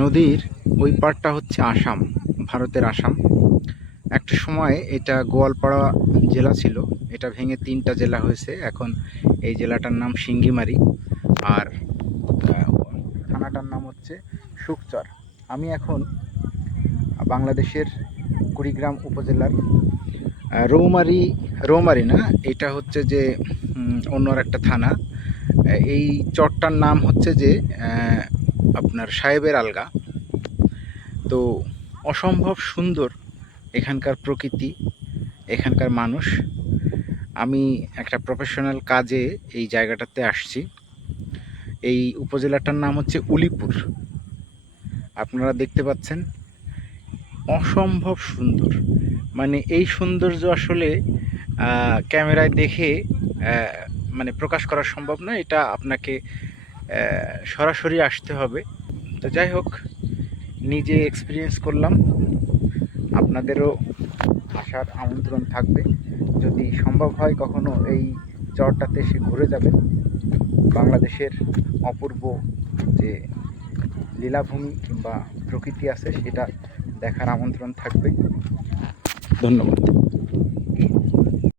নদীর ওই পাড়টা হচ্ছে আসাম, ভারতের আসাম। একটা সময় এটা গোয়ালপাড়া জেলা ছিল, এটা ভেঙে 3টা জেলা হয়েছে। এখন এই জেলাটার নাম সিঙ্গিমারি, আর থানাটার নাম হচ্ছে শুকচর। আমি এখন বাংলাদেশের কুড়িগ্রাম উপজেলার রৌমারি না, এটা হচ্ছে যে অন্য একটা থানা। এই চরটার নাম হচ্ছে যে আপনার সাহেবের আলগা। তো অসম্ভব সুন্দর এখানকার প্রকৃতি, এখানকার মানুষ। আমি একটা প্রফেশনাল কাজে এই জায়গাটাতে আসছি। এই উপজেলাটার নাম হচ্ছে উলিপুর। আপনারা দেখতে পাচ্ছেন, অসম্ভব সুন্দর। মানে এই সৌন্দর্য আসলে ক্যামেরায় দেখে মানে প্রকাশ করা সম্ভব না, এটা আপনাকে সরাসরি আসতে হবে। তো যাই হোক, নিজে এক্সপিরিয়েন্স করলাম, আপনাদেরও আসার আমন্ত্রণ থাকবে। যদি সম্ভব হয় কখনো এই চরটাতে এসে ঘুরে যাবেন। বাংলাদেশের অপূর্ব যে লীলাভূমি কিংবা প্রকৃতি আছে সেটা দেখার আমন্ত্রণ থাকবে। ধন্যবাদ।